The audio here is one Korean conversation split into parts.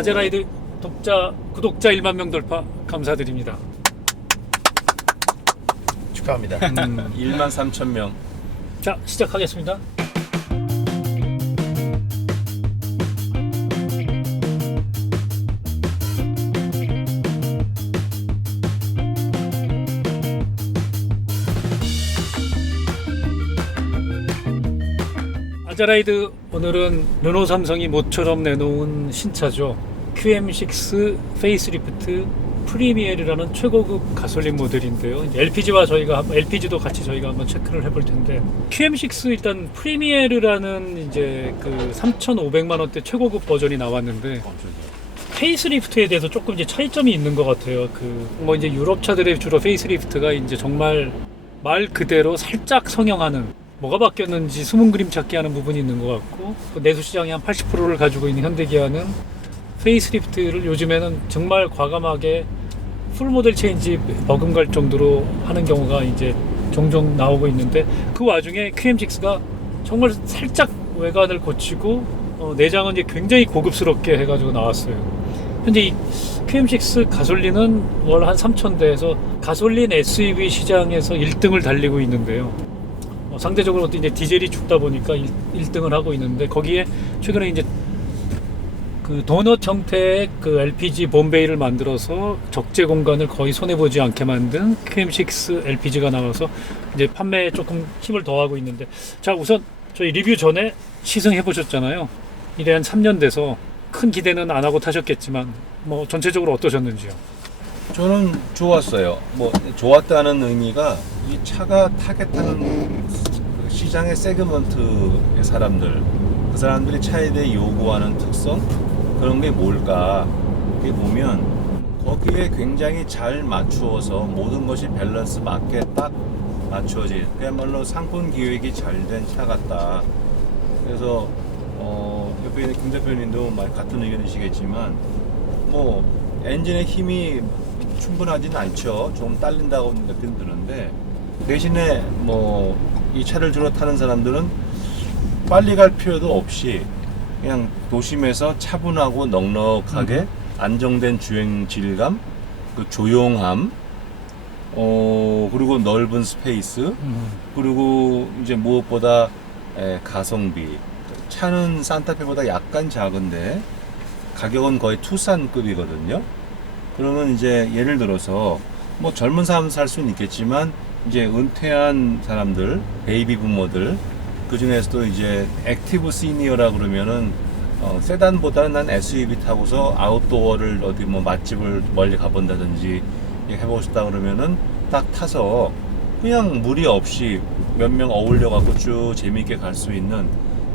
아제라이드 구독자 1만 명 돌파 감사드립니다. 축하합니다. 1만 3천 명. 자, 시작하겠습니다. 아제라이드 오늘은 르노 삼성이 모처럼 내놓은 신차죠. QM6 페이스리프트 프리미에르라는 최고급 가솔린 모델인데요. LPG도 같이 저희가 한번 체크를 해볼 텐데, QM6 일단 프리미에르라는 이제 그 3,500만 원대 최고급 버전이 나왔는데, 페이스리프트에 대해서 조금 이제 차이점이 있는 것 같아요. 뭐 이제 유럽 차들의 주로 페이스리프트가 이제 정말 말 그대로 살짝 성형하는, 뭐가 바뀌었는지 숨은 그림 찾기 하는 부분이 있는 것 같고, 내수 시장의 한 80%를 가지고 있는 현대기아는 페이스리프트를 요즘에는 정말 과감하게 풀 모델 체인지 버금갈 정도로 하는 경우가 이제 종종 나오고 있는데, 그 와중에 QM6가 정말 살짝 외관을 고치고 내장은 이제 굉장히 고급스럽게 해가지고 나왔어요. 현재 이 QM6 가솔린은 월 한 3,000대에서 가솔린 SUV 시장에서 1등을 달리고 있는데요. 상대적으로 이제 디젤이 죽다 보니까 1등을 하고 있는데, 거기에 최근에 이제 그 도넛 형태의 그 LPG 봄베이를 만들어서 적재 공간을 거의 손해보지 않게 만든 QM6 LPG가 나와서 이제 판매에 조금 힘을 더하고 있는데, 자, 우선 저희 리뷰 전에 시승해 보셨잖아요. 이래 한 3년 돼서 큰 기대는 안 하고 타셨겠지만 뭐 전체적으로 어떠셨는지요? 저는 좋았어요. 뭐 좋았다는 의미가 이 차가 타겟하는 시장의 세그먼트의 사람들, 그 사람들이 차에 대해 요구하는 특성, 그런 게 뭘까? 이렇게 보면 거기에 굉장히 잘 맞추어서 모든 것이 밸런스 맞게 딱 맞춰진, 그야말로 상품 기획이 잘 된 차 같다. 그래서 옆에 있는 김 대표님도 같은 의견이시겠지만, 뭐 엔진의 힘이 충분하진 않죠. 좀 딸린다고 느낌 드는데, 대신에 뭐 이 차를 주로 타는 사람들은 빨리 갈 필요도 없이 그냥 도심에서 차분하고 넉넉하게 안정된 주행 질감, 그 조용함, 그리고 넓은 스페이스, 그리고 이제 무엇보다 가성비. 차는 산타페보다 약간 작은데 가격은 거의 투싼급이거든요. 그러면 이제 예를 들어서 뭐 젊은 사람 살 수는 있겠지만, 이제 은퇴한 사람들, 베이비 부모들, 그 중에서도 이제 액티브 시니어라 그러면은 세단보다는 난 SUV 타고서 아웃도어를 어디 뭐 맛집을 멀리 가본다든지 해보고 싶다 그러면은 딱 타서 그냥 무리 없이 몇 명 어울려 갖고 쭉 재미있게 갈 수 있는,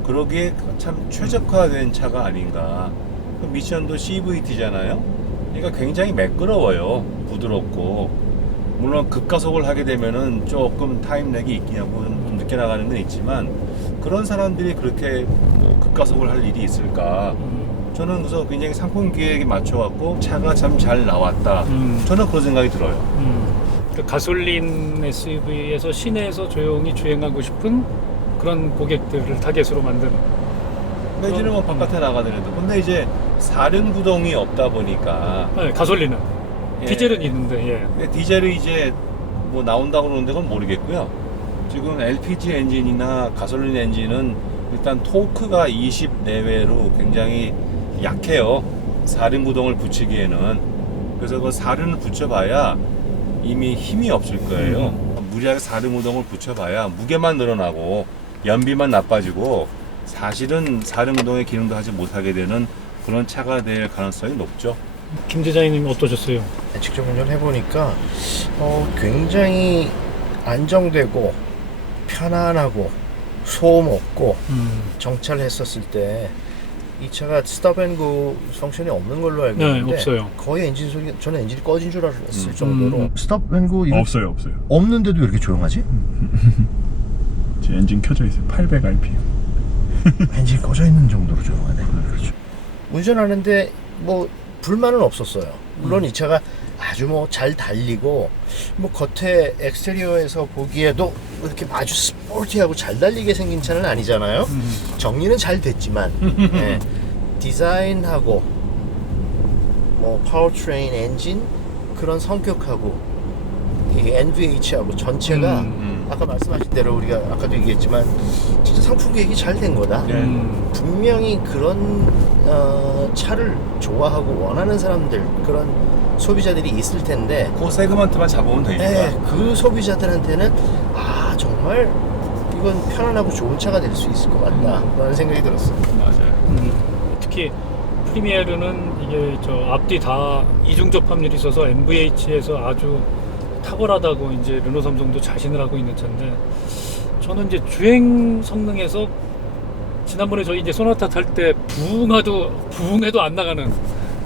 그러기에 참 최적화된 차가 아닌가. 미션도 CVT잖아요. 그러니까 굉장히 매끄러워요. 부드럽고. 물론 급가속을 하게 되면은 조금 타임렉이 있긴 하고 좀 늦게 나가는 건 있지만, 그런 사람들이 그렇게 뭐 급가속을 할 일이 있을까? 저는 그래서 굉장히 상품 기획에 맞춰갖고 차가 참 잘 나왔다. 저는 그런 생각이 들어요. 그 가솔린 SUV에서 시내에서 조용히 주행하고 싶은 그런 고객들을 타겟으로 만든, 내지는 뭐 바깥에 나가더라도. 근데 이제 사륜구동이 없다 보니까. 네, 가솔린은. 예. 디젤은 있는데, 예. 근데 디젤이 이제 뭐 나온다고 그러는데 그건 모르겠고요. 지금 LPG 엔진이나 가솔린 엔진은 일단 토크가 20 내외로 굉장히 약해요. 사륜구동을 붙이기에는. 그래서 그 사륜을 붙여봐야 이미 힘이 없을 거예요. 무리하게 사륜구동을 붙여봐야 무게만 늘어나고 연비만 나빠지고, 사실은 사륜구동의 기능도 하지 못하게 되는 그런 차가 될 가능성이 높죠. 김 디자이너님 어떠셨어요? 직접 운전해보니까 굉장히 안정되고 편안하고 소음 없고, 정차했었을 때 이 차가 스톱앤고 펑션이 없는 걸로 알고 네, 있는데, 없어요. 거의 엔진 소리, 저는 엔진이 꺼진 줄 알았을 정도로. 스톱앤고 이거 없어요. 없는데도 왜 이렇게 조용하지? 제 엔진 켜져 있어요. 800 RPM. 엔진이 꺼져 있는 정도로 조용하네. 그렇죠. 운전하는데 뭐 불만은 없었어요. 물론 이 차가 아주 뭐 잘 달리고, 뭐 겉에 엑스테리어에서 보기에도 이렇게 아주 스포티하고 잘 달리게 생긴 차는 아니잖아요. 정리는 잘 됐지만, 예, 디자인하고 뭐 파워트레인 엔진 그런 성격하고 이 NVH하고 전체가 아까 말씀하신 대로 우리가 아까도 얘기했지만 진짜 상품 계획이 잘 된 거다. 분명히 그런 차를 좋아하고 원하는 사람들 그런 소비자들이 있을 텐데 그 세그먼트만 잡으면 되니까. 네, 그 소비자들한테는 정말 이건 편안하고 좋은 차가 될 수 있을 것 같다 라는 생각이 들었어요. 맞아요. 특히 프리미에르는 이게 저 앞뒤 다 이중 접합률이 있어서 MVH에서 아주 탁월하다고 이제 르노 삼성도 자신을 하고 있는 차인데, 저는 이제 주행 성능에서 지난번에 저희 이제 소나타 탈 때 부응해도 안 나가는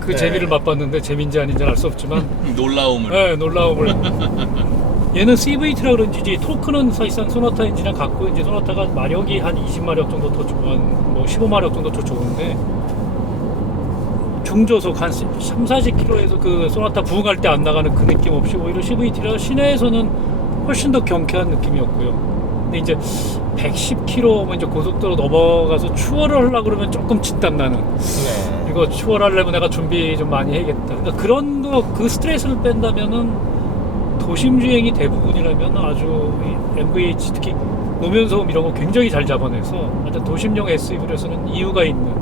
그 네. 재미를 맛봤는데, 재미인지 아닌지는 알 수 없지만 놀라움을. 네, 놀라움을. 얘는 CVT라 그런지 이제 토크는 사실상 소나타 엔진이랑 같고, 이제 소나타가 마력이 한 20마력 정도 더 좋은, 뭐 15마력 정도 더 좋은데, 중저속 한 3, 40km에서 그 소나타 부응할 때 안 나가는 그 느낌 없이 오히려 CVT라 시내에서는 훨씬 더 경쾌한 느낌이었고요. 근데 이제 110km 이제 고속도로 넘어가서 추월을 하려고 그러면 조금 진땀 나는. 네. 이거 추월하려면 내가 준비 좀 많이 해야겠다. 그러니까 그런 거, 그 스트레스를 뺀다면은 도심 주행이 대부분이라면 아주 이 MVH 특히 노면 소음 이런 거 굉장히 잘 잡아내서 하여튼 도심용 SUV로서는 이유가 있는,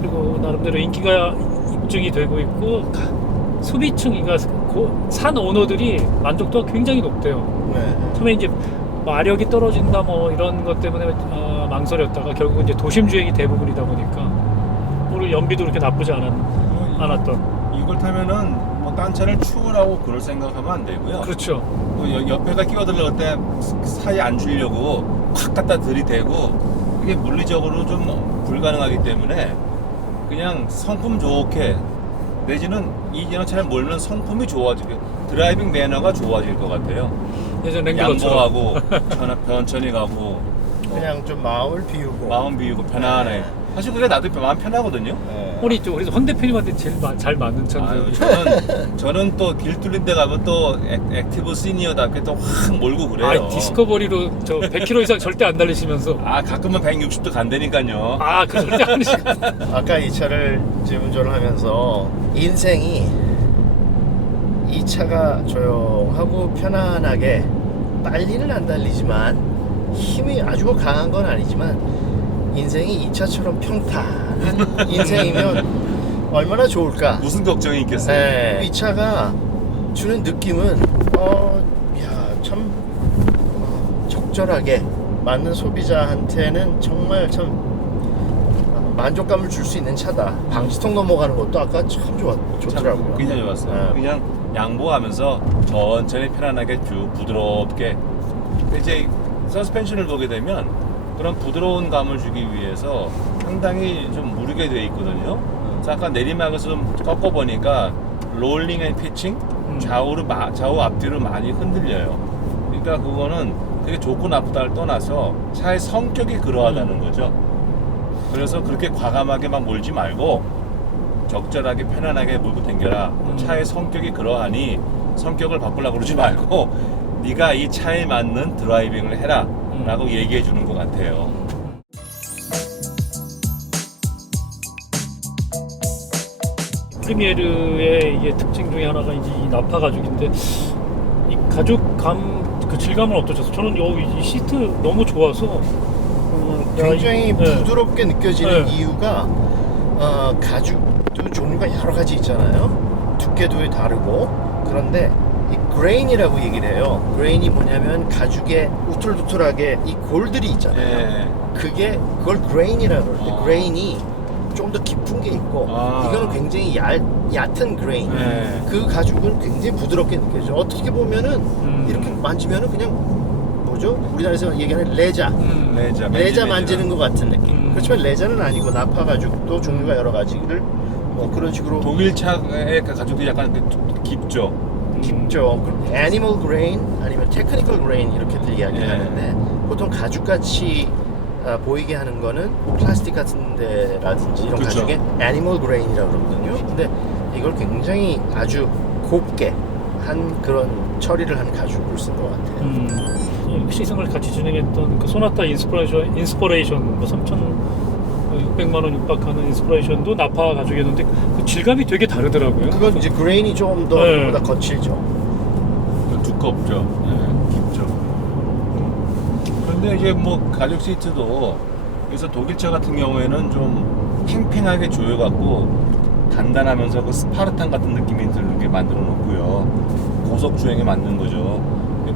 그리고 나름대로 인기가 입증이 되고 있고 소비층, 그러니까 산 오너들이 만족도가 굉장히 높대요. 네. 처음에 이제 마력이 떨어진다 뭐 이런 것 때문에 망설였다가 결국 이제 도심 주행이 대부분이다 보니까 오히려 연비도 그렇게 나쁘지 않았던. 이걸 타면은 뭐 딴 차를 추월하고 그럴 생각하면 안 되고요. 그렇죠. 뭐 옆에가 끼어들려고 때 사이 안 주려고 확 갖다 들이대고 그게 물리적으로 좀 불가능하기 때문에 그냥 성품 좋게, 내지는 이 차를 몰면 성품이 좋아지게, 드라이빙 매너가 좋아질 것 같아요. 예전 랭글러처럼. 양보하고 천천히 가고 그냥 좀 마음을 비우고 마음 비우고 편안해. 네. 사실 그게 나도 마음 편하거든요. 네. 우리 황 대표님한테 제일 잘 맞는 차인데. 아유, 저는 또 길 뚫린 데 가면 또 액티브 시니어답게 또 확 몰고 그래요. 디스커버리로 저 100km 이상 절대 안 달리시면서. 가끔은 160도 간다니까요. 그 절대 안 하시고. 아까 이 차를 지금 운전을 하면서 인생이 이 차가 조용하고 편안하게 빨리는 안 달리지만 힘이 아주 강한 건 아니지만 인생이 이 차처럼 평탄한 인생이면 얼마나 좋을까. 무슨 걱정이 있겠어요? 네. 이 차가 주는 느낌은 참 적절하게 맞는 소비자한테는 정말 참 만족감을 줄 수 있는 차다. 방지턱 넘어가는 것도 아까 참 좋더라고요. 굉장히 좋았어요. 네. 그냥 양보하면서 천천히 편안하게 쭉 부드럽게. 근데 이제 서스펜션을 보게 되면 그런 부드러운 감을 주기 위해서 상당히 좀 무르게 되어 있거든요. 그래서 아까 내리막에서 좀 꺾어보니까 롤링 앤 피칭, 좌우 앞뒤로 많이 흔들려요. 그러니까 그거는 되게 좋고 나쁘다를 떠나서 차의 성격이 그러하다는 거죠. 그래서 그렇게 과감하게 막 몰지 말고 적절하게 편안하게 몰고 댕겨라. 차의 성격이 그러하니 성격을 바꾸려고 그러지 말고 네가 이 차에 맞는 드라이빙을 해라 라고 얘기해 주는 것 같아요. 프리미에르의 이게 특징 중에 하나가 이제 이 나파 가죽인데, 이 가죽감 그 질감은 어떠셨어요? 저는 이 시트 너무 좋아서 굉장히 네. 부드럽게 느껴지는 네. 이유가 가죽도 종류가 여러 가지 있잖아요. 두께도 다르고. 그런데 이 그레인이라고 얘기를 해요. 그레인이 뭐냐면 가죽에 우툴두툴하게 이 골들이 있잖아요. 그걸 그레인이라고 그러는데 그레인이 좀 더 깊은 게 있고 이거는 굉장히 얕은 그레인. 그 가죽은 굉장히 부드럽게 느껴져요. 어떻게 보면은 이렇게 만지면은 그냥 뭐죠? 우리나라에서 얘기하는 레자 만지는 것 같은 느낌. 그렇지만 레자는 아니고 나파 가죽도 종류가 여러 가지를 뭐 그런 식으로 독일 차의 가죽이 약간 깊죠. 깊죠. 애니멀 그레인 아니면 테크니컬 그레인 이렇게들 이야기를 하는데 보통 가죽같이 보이게 하는 거는 플라스틱 같은 데라든지 이런 그쵸. 가죽에 애니멀 그레인이라고 그러거든요. 근데 이걸 굉장히 아주 곱게 한 그런 처리를 한 가죽을 쓴 것 같아요. 이 시승을 같이 진행했던 그 소나타 인스퍼레이션 뭐 3000 600만 원 육박하는 인스피레이션도 나파 가죽이었는데 그 질감이 되게 다르더라고요. 그건 이제 그레인이 좀 더 네. 이거보다 거칠죠. 두껍죠. 네, 깊죠. 그런데 이제 뭐 가죽 시트도 그래서 독일차 같은 경우에는 좀 팽팽하게 조여갖고 단단하면서 그 스파르탄 같은 느낌이 들게 만들어 놓고요. 고속 주행에 맞는 거죠.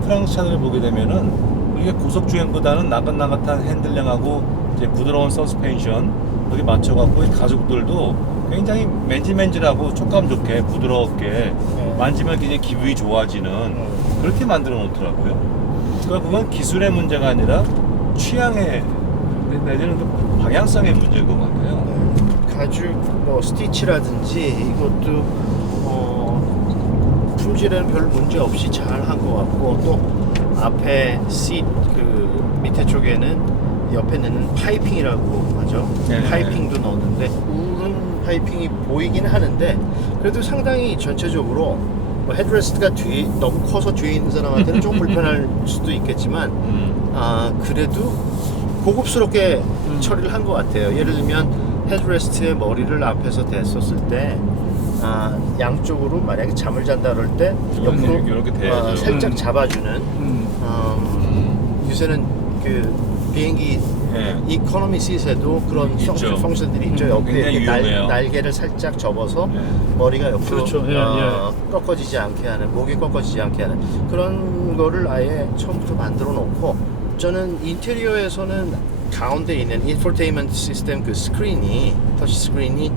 프랑스 차들을 보게 되면은 이게 고속 주행보다는 나긋나긋한 핸들링하고 이제 부드러운 서스펜션 거기 맞춰갖고 이 가죽들도 굉장히 맨질맨질하고 촉감 좋게 부드럽게 만지면 굉장히 기분이 좋아지는 그렇게 만들어 놓더라고요. 그러니까 그건 기술의 문제가 아니라 취향의 내지는 그 방향성의 문제인 것 같아요. 가죽 뭐 스티치라든지 이것도 품질에는 별 문제 없이 잘 한 것 같고 또 앞에 시트 그 밑에 쪽에는 옆에 넣는 파이핑이라고 하죠. 네. 파이핑도 넣었는데 우른 파이핑이 보이긴 하는데 그래도 상당히 전체적으로 뭐 헤드레스트가 뒤에 너무 커서 뒤에 있는 사람한테는 좀 불편할 수도 있겠지만 그래도 고급스럽게 처리를 한 것 같아요. 예를 들면 헤드레스트에 머리를 앞에서 댔었을 때 양쪽으로 만약에 잠을 잔다 그럴 때 옆으로 이렇게 돼야죠. 살짝 잡아주는 요새는 그 비행기 예. 이코노미 시트에도 그런 있죠. 펑션들이 있죠. 옆에 굉장히 이렇게 유용해요. 날개를 살짝 접어서 예. 머리가 옆으로 그렇죠. 꺾어지지 않게 하는, 목이 꺾어지지 않게 하는 그런 거를 아예 처음부터 만들어 놓고 저는 인테리어에서는 가운데 있는 인포테인먼트 시스템 그 스크린이 터치 스크린이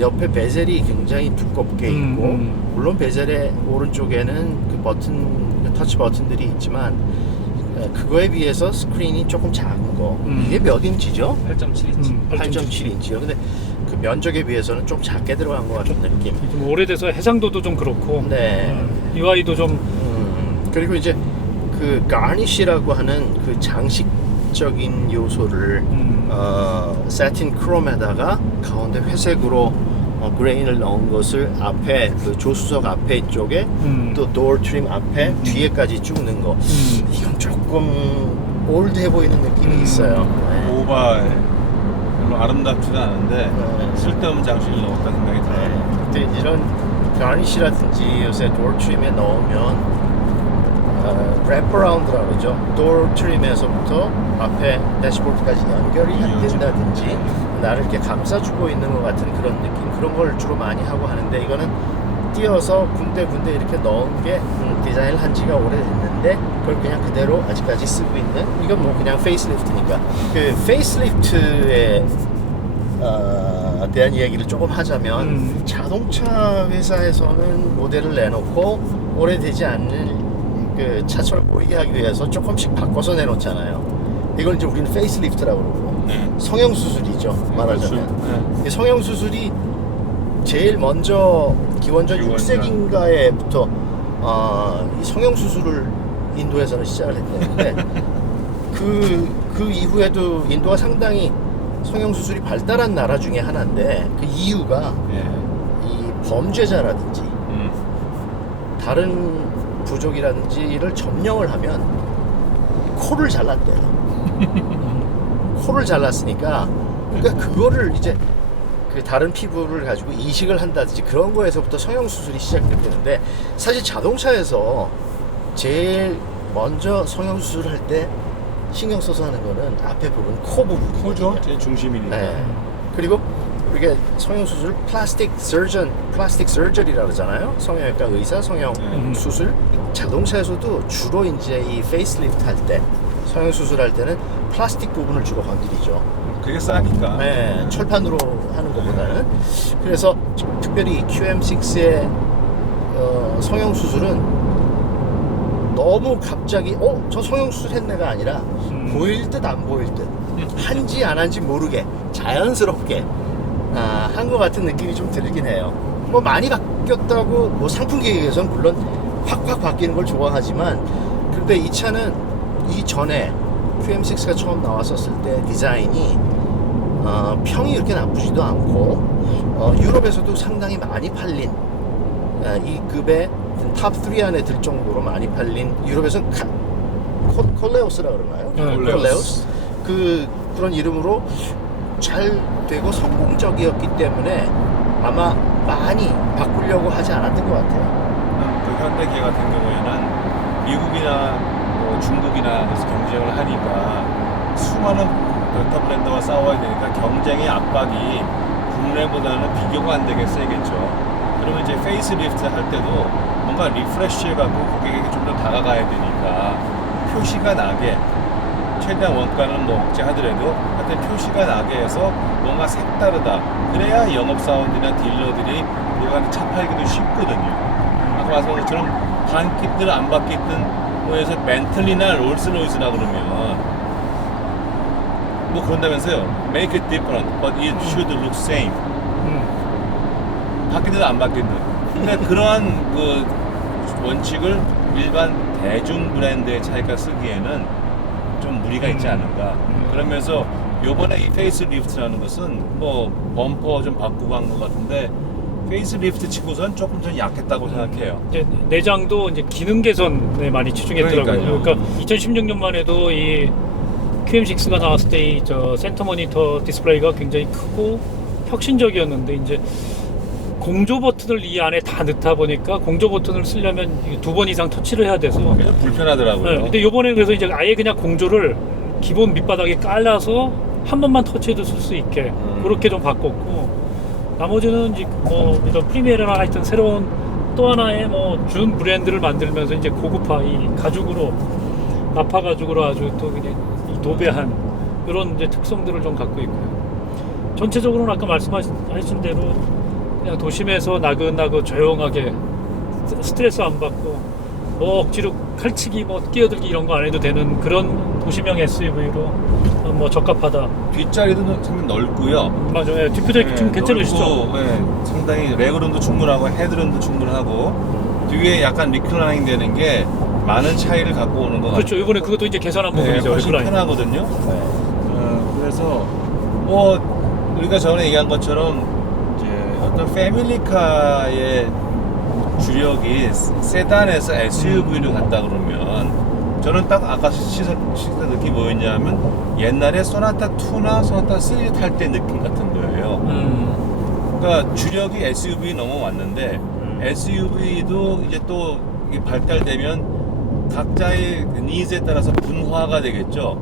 옆에 베젤이 굉장히 두껍게 있고 물론 베젤의 오른쪽에는 그 버튼, 그 터치 버튼들이 있지만 그거에 비해서 스크린이 조금 작은 거. 이게 몇 인치죠? 8.7인치. 8.7인치요. 근데 그 면적에 비해서는 좀 작게 들어간 것 같은 느낌. 좀 오래돼서 해상도도 좀 그렇고 네. UI도 좀 그리고 이제 그 가니쉬라고 하는 그 장식적인 요소를 사틴 크롬에다가 가운데 회색으로 그레인을 넣은 것을 앞에 그 조수석 앞에 쪽에 또 도어 트림 앞에 뒤에까지 쭉 넣은 거. 이건 조금 올드해 보이는 느낌이 있어요. 네. 오바에 별로 아름답지는 않은데 네. 쓸데없는 장식을 넣었다는 생각이 들어요. 근데 이런 가니쉬라든지 요새 도어 트림에 넣으면 랩어라운드라고 그러죠. 도어 트림에서부터 앞에 대시보드까지 연결이 안 된다든지 나를 이렇게 감싸주고 있는 것 같은 그런 느낌, 그런 걸 주로 많이 하고 하는데 이거는 띄어서 군데군데 이렇게 넣은 게 디자인을 한 지가 오래됐는데 그걸 그냥 그대로 아직까지 쓰고 있는, 이건 뭐 그냥 페이스리프트니까. 그 페이스리프트에 대한 이야기를 조금 하자면 자동차 회사에서는 모델을 내놓고 오래되지 않는 그 차처럼 보이게 하기 위해서 조금씩 바꿔서 내놓잖아요. 이걸 이제 우리는 페이스리프트라고 그러고 성형 수술이죠, 말하자면. 이 성형 수술이 제일 먼저 기원전 6세기인가에부터 이 성형 수술을 인도에서는 시작을 했는데 그 이후에도 인도가 상당히 성형 수술이 발달한 나라 중에 하나인데 그 이유가 이 범죄자라든지 다른 부족이라든지를 점령을 하면 코를 잘랐대요. 코를 잘랐으니까 그러니까 그거를 이제 그 다른 피부를 가지고 이식을 한다든지 그런 거에서부터 성형 수술이 시작됐는데 사실 자동차에서 제일 먼저 성형 수술을 할 때 신경 써서 하는 거는 앞에 부분 코 부분이거든요. 코죠? 제 중심이니까. 네. 그리고 우리가 성형 수술 플라스틱 서저리라고 그러잖아요. 성형외과 의사 성형 수술. 자동차에서도 주로 이제 이 페이스리프트 할 때 성형 수술할 때는 플라스틱 부분을 주로 건드리죠. 그게 싸니까. 네, 철판으로 하는 것보다는. 그래서 특별히 QM6의 성형 수술은 너무 갑자기 저 성형 수술 했네가 아니라 보일 듯 안 보일 듯 한지 안 한지 모르게 자연스럽게 한 것 같은 느낌이 좀 들긴 해요. 뭐 많이 바뀌었다고 뭐 상품 계획에서는 물론 확 바뀌는 걸 좋아하지만 그런데 이 차는 이전에 QM6가 처음 나왔었을 때 디자인이 평이 그렇게 나쁘지도 않고 유럽에서도 상당히 많이 팔린 이 급의 탑 3 안에 들 정도로 많이 팔린, 유럽에서는 콜레오스라 그러나요? 네, 콜레오스. 그런 이름으로 잘 되고 성공적이었기 때문에 아마 많이 바꾸려고 하지 않았던 것 같아요. 그 현대 기아 같은 경우에는 미국이나 뭐 중국이나 그래서 경쟁을 하니까 수많은 델타 브랜드와 싸워야 되니까 경쟁의 압박이 국내보다는 비교가 안 되게 세겠죠. 그러면 이제 페이스리프트 할 때도 뭔가 리프레쉬해갖고 고객에게 좀 더 다가가야 되니까 표시가 나게 최대한 원가는 뭐 억제하더라도 하여튼 표시가 나게 해서 뭔가 색다르다. 그래야 영업사원들이나 딜러들이 이거 차 팔기도 쉽거든요. 아까 말씀하신 것처럼 반kit들 안 받kit든 뭐 해서 벤틀리나 롤스로이스라 그러면 뭐 그런다면서요. Make it different, but it should look same. 받기든 안 받기든. 근데 그러한 그 원칙을 일반 대중 브랜드의 차이가 쓰기에는 좀 무리가 있지 않은가. 그러면서 요번에 이 페이스리프트라는 것은 뭐 범퍼 좀 바꾸고 한 것 같은데 페이스리프트 치고선 조금 좀 약했다고 생각해요. 이제 내장도 이제 기능 개선에 많이 치중했더라고요. 그러니까요. 그러니까 2016년만 해도 이 QM6가 나왔을 때 이 저 센터 모니터 디스플레이가 굉장히 크고 혁신적이었는데 이제 공조 버튼을 이 안에 다 넣다 보니까 공조 버튼을 쓰려면 2번 이상 터치를 해야 돼서 그래서 불편하더라고요. 네, 근데 요번에 그래서 이제 아예 그냥 공조를 기본 밑바닥에 깔아서 한 번만 터치해도 쓸 수 있게 그렇게 좀 바꿨고 나머지는 이제 뭐 이런 프리미어나 하여튼 새로운 또 하나의 뭐 준 브랜드를 만들면서 이제 고급화 이 가죽으로 나파 가죽으로 아주 또 그냥 이 도배한 이런 이제 특성들을 좀 갖고 있고요. 전체적으로는 아까 말씀하신 대로 그냥 도심에서 나긋나긋 조용하게 스트레스 안 받고 뭐 억지로 칼치기 뭐 끼어들기 이런 거 안 해도 되는 그런 도시명 SUV로 뭐 적합하다. 뒷자리도 상당히 넓고요. 맞아요. 뒷표적이 좀 괜찮으시죠? 네, 상당히 레그룸도 충분하고 헤드룸도 충분하고 뒤에 약간 리클라이닝 되는 게 많은 차이를 갖고 오는 것 같아요. 그렇죠. 이번에 그것도 이제 개선한 부분이죠. 훨씬 리클라인. 편하거든요. 그래서 뭐 우리가 전에 얘기한 것처럼 이제 어떤 패밀리카의 주력이 세단에서 SUV로 갔다 그러면 저는 딱 아까 시선 느낌이 뭐였냐면 옛날에 소나타 2나 소나타 3 탈 때 느낌 같은 거예요. 그러니까 주력이 SUV 넘어왔는데 SUV도 이제 또 발달되면 각자의 니즈에 따라서 분화가 되겠죠.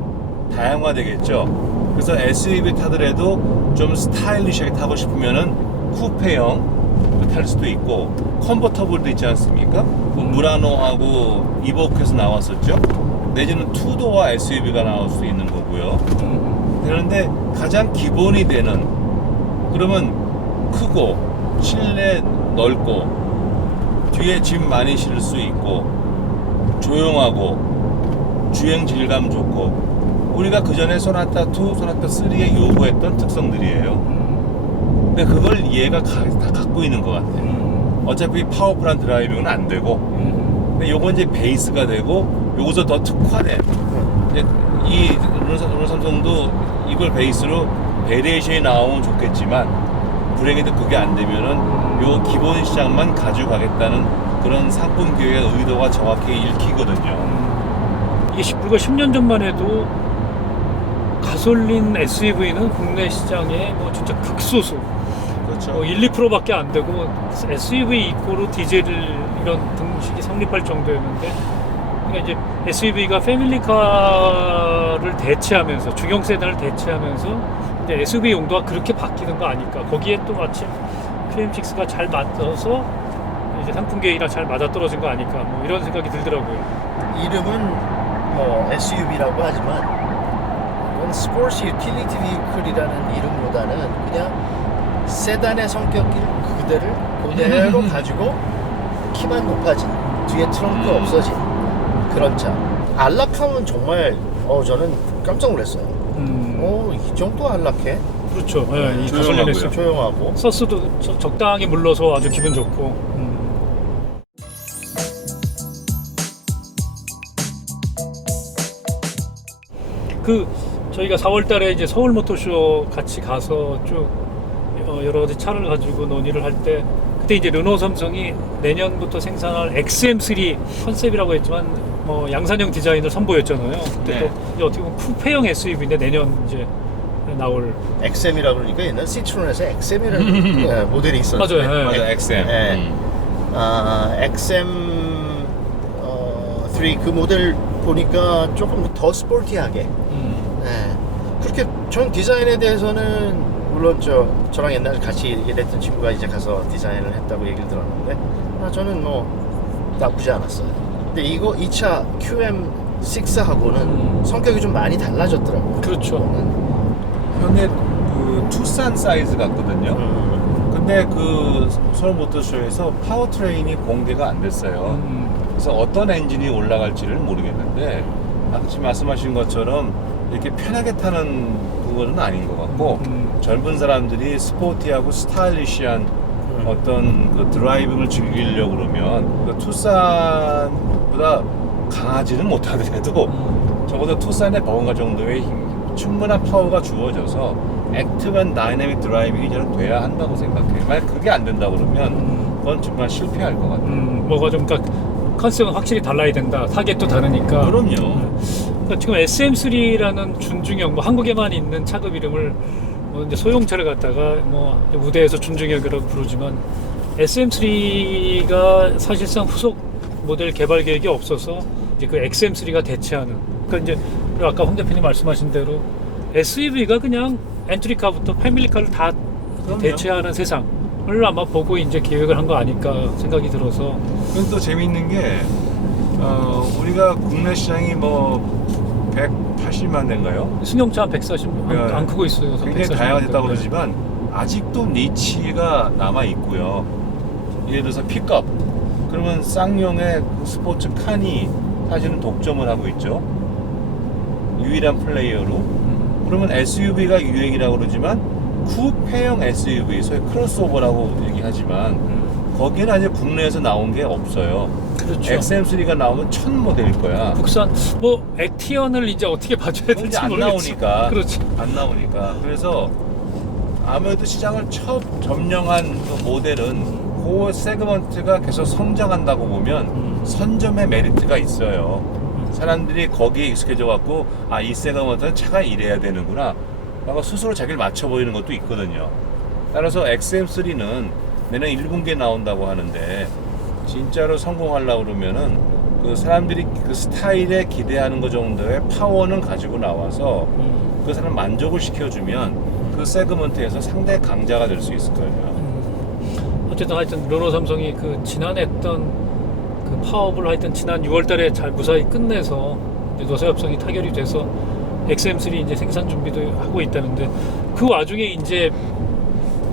다양화되겠죠. 그래서 SUV 타더라도 좀 스타일리시하게 타고 싶으면은 쿠페형 탈 수도 있고 컨버터블도 있지 않습니까? 뭐 무라노하고 이보크에서 나왔었죠. 내지는 투도어 SUV가 나올 수 있는 거고요. 그런데 가장 기본이 되는 그러면 크고 실내 넓고 뒤에 짐 많이 실을 수 있고 조용하고 주행 질감 좋고 우리가 그 전에 소나타 2, 소나타 3에 요구했던 특성들이에요. 근데 그걸 얘가 다 갖고 있는 것 같아요. 어차피 파워풀한 드라이빙은 안 되고, 근데 요건 이제 베이스가 되고, 요거서 더 특화된. 이제 이 르노 삼성도 이걸 베이스로 베리에이션이 나오면 좋겠지만, 불행히도 그게 안 되면은 요 기본 시장만 가져가겠다는 그런 상품 기획의 의도가 정확히 읽히거든요. 이게 불과 10년 전만 해도 가솔린 SUV는 국내 시장에 뭐 진짜 극소수. 그렇죠. 뭐 1, 2%밖에 안 되고 SUV 이꼬로 디젤 이런 등식이 성립할 정도였는데 그러니까 이제 SUV가 패밀리카를 대체하면서 중형 세단을 대체하면서 이제 SUV 용도가 그렇게 바뀌는 거 아닐까. 거기에 또 마침 QM6가 잘 맞춰서 이제 상품 계획이랑 잘 맞아떨어진 거 아닐까. 뭐 이런 생각이 들더라고요. 이름은 뭐 SUV라고 하지만 이건 스포츠 유틸리티 비클이라는 이름보다는 그냥 세단의 성격을 그대로 가지고 키만 높아진 뒤에 트렁크 없어진 그런 차. 안락함은 정말 저는 깜짝 놀랐어요. 이 정도 안락해? 그렇죠. 네, 이 조용하고요. 가솔린 SUV. 조용하고. 서스도 적당히 물러서 아주 기분 좋고. 그 저희가 4월달에 이제 서울 모터쇼 같이 가서 쭉 여러 가지 차를 가지고 논의를 할 때 그때 이제 르노 삼성이 내년부터 생산할 XM3 컨셉이라고 했지만 뭐 양산형 디자인을 선보였잖아요. 그때 네. 또 이제 어떻게 보면 쿠페형 SUV인데 내년 이제 나올 XM이라 그러니까 옛날 시트론에서 XM이라는 예, 모델이 있었는데 맞아요. 예. 맞아, XM. 예. XM 3 그 모델 보니까 조금 더 스포티하게 예. 그렇게 전 디자인에 대해서는 물론 저랑 옛날에 같이 일했던 친구가 이제 가서 디자인을 했다고 얘기를 들었는데 저는 뭐 나쁘지 않았어요. 근데 이 차 QM6하고는 성격이 좀 많이 달라졌더라고요. 그렇죠. 현대 그 투싼 사이즈 같거든요. 근데 그 서울 모터쇼에서 파워트레인이 공개가 안 됐어요. 그래서 어떤 엔진이 올라갈지를 모르겠는데 아까 말씀하신 것처럼 이렇게 편하게 타는 그거는 아닌 것 같고 젊은 사람들이 스포티하고 스타일리시한 어떤 그 드라이빙을 즐기려고 그러면 그 투싼보다 강하지는 못하더라도 적어도 투싼의 버거가 정도의 충분한 파워가 주어져서 액티브한 다이내믹 드라이빙이 저는 돼야 한다고 생각해요. 만약 그게 안 된다 그러면 그건 정말 실패할 것 같아요. 뭐가 좀 컨셉은 확실히 달라야 된다. 타겟도 다르니까. 그럼요. 그러니까 지금 SM3라는 준중형, 뭐 한국에만 있는 차급 이름을 뭐 이제 소형차를 갖다가 뭐 우대에서 준중형이라고 부르지만 SM3가 사실상 후속 모델 개발 계획이 없어서 이제 그 XM3가 대체하는. 그러니까 이제 아까 황 대표님 말씀하신 대로 SUV가 그냥 엔트리카부터 패밀리카를 다 그럼요. 대체하는 세상을 아마 보고 이제 계획을 한 거 아닐까 생각이 들어서. 그건 또 재미있는 게 우리가 국내 시장이 뭐 180만 대인가요? 승용차 140 네. 안 크고 있어요. 굉장히 다양화됐다고 그러지만 아직도 니치가 남아 있고요. 예를 들어서 픽업 그러면 쌍용의 그 스포츠 칸이 사실은 독점을 하고 있죠. 유일한 플레이어로. 그러면 SUV가 유행이라고 그러지만 쿠페형 SUV, 소위 크로스오버라고 얘기하지만 거기는 아직 국내에서 나온 게 없어요. 그렇죠. XM3가 나오면 첫 모델일 거야. 국산 뭐 액티언을 이제 어떻게 봐줘야 이제 될지 안 모르겠지. 나오니까. 그렇지. 안 나오니까. 그래서 아무래도 시장을 첫 점령한 그 모델은 그 세그먼트가 계속 성장한다고 보면 선점의 메리트가 있어요. 사람들이 거기에 익숙해져 갖고 이 세그먼트는 차가 이래야 되는구나 라고 스스로 자기를 맞춰 보이는 것도 있거든요. 따라서 XM3는 내년 1분기에 나온다고 하는데 진짜로 성공하려고 그러면은 그 사람들이 그 스타일에 기대하는 것 정도의 파워는 가지고 나와서 그 사람 만족을 시켜주면 그 세그먼트에서 상당히 강자가 될 수 있을 거예요. 어쨌든 하여튼 르노 삼성이 그 지난해 했던 그 파업을 하여튼 지난 6월달에 잘 무사히 끝내서 이제 노사 협상이 타결이 돼서 XM3 이제 생산 준비도 하고 있다는데 그 와중에 이제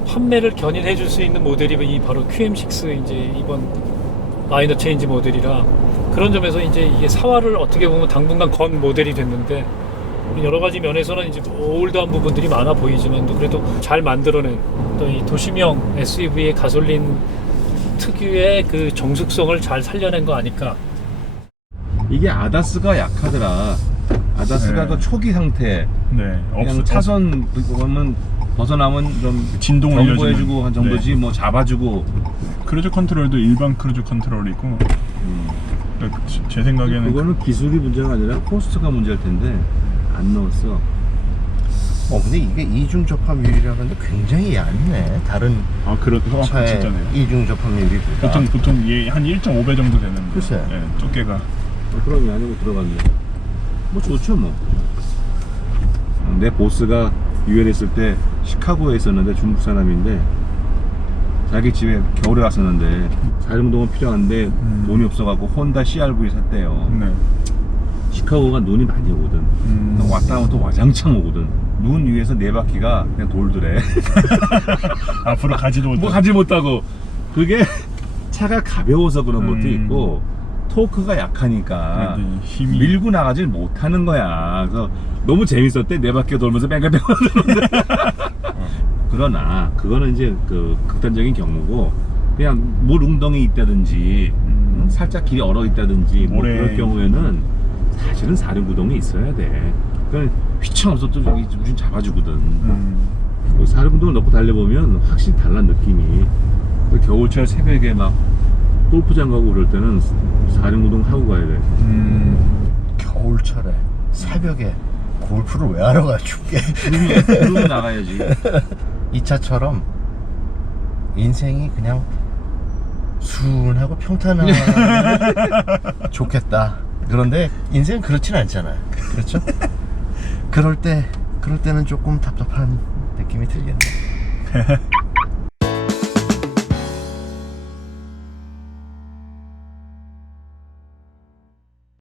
판매를 견인해 줄 수 있는 모델이 이 바로 QM6 이제 이번 마이너 체인지 모델이라 그런 점에서 이제 이게 사활을 어떻게 보면 당분간 건 모델이 됐는데 여러 가지 면에서는 이제 올드한 부분들이 많아 보이지만도 그래도 잘 만들어낸 또 이 도심형 SUV의 가솔린 특유의 그 정숙성을 잘 살려낸 거 아닐까. 이게 아다스가 약하더라. 아다스가 네. 그 초기 상태 네, 그냥 차선 보면 벗어나면 좀 진동을 정보해주고 알려주는. 한 정도지 네. 뭐 잡아주고. 크루즈 컨트롤도 일반 크루즈 컨트롤이고 그러니까 제 생각에는 그거는 기술이 문제가 아니라 코스트가 문제일 텐데 안 넣었어. 근데 이게 이중 접합률이라는데 굉장히 얇네. 다른 그런 차의 진짜네요. 이중 접합률이보다. 보통 얘 한 1.5배 정도 되는 글쎄. 예, 두께가. 그럼 이 안으로 들어갔네. 뭐 좋죠 뭐. 내 보스가 유엔에 있을 때 시카고에 있었는데 중국 사람인데 자기 집에 겨울에 갔었는데 자전거동은 필요한데 돈이 없어갖고 혼다 CRV 샀대요. 네. 시카고가 눈이 많이 오거든. 왔다 가면 또 와장창 오거든. 눈 위에서 네 바퀴가 그냥 돌더래. 앞으로 가지도 못해. 뭐 가지 못하고. 그게 차가 가벼워서 그런 것도 있고 토크가 약하니까 힘이 밀고 나가질 못하는 거야. 그래서 너무 재밌었대. 네 바퀴 돌면서 뺑글뺑글 도는데. 그러나 그거는 이제 그 극단적인 경우고 그냥 물 웅덩이 있다든지 살짝 길이 얼어 있다든지 뭐 모래. 그럴 경우에는 사실은 사륜구동이 있어야 돼. 그러니까 휘청없어 또 저기 좀 잡아주거든. 사륜구동을 넣고 달려보면 확실히 달라 느낌이. 겨울철 새벽에 막 골프장 가고 그럴 때는 사륜구동 하고 가야 돼. 겨울철에 새벽에 골프를 왜 하러 가 춥게. 그러면 나가야지. 이 차처럼 인생이 그냥 순하고 평탄하고 좋겠다. 그런데 인생은 그렇진 않잖아요. 그렇죠? 그럴 때는 조금 답답한 느낌이 들겠네.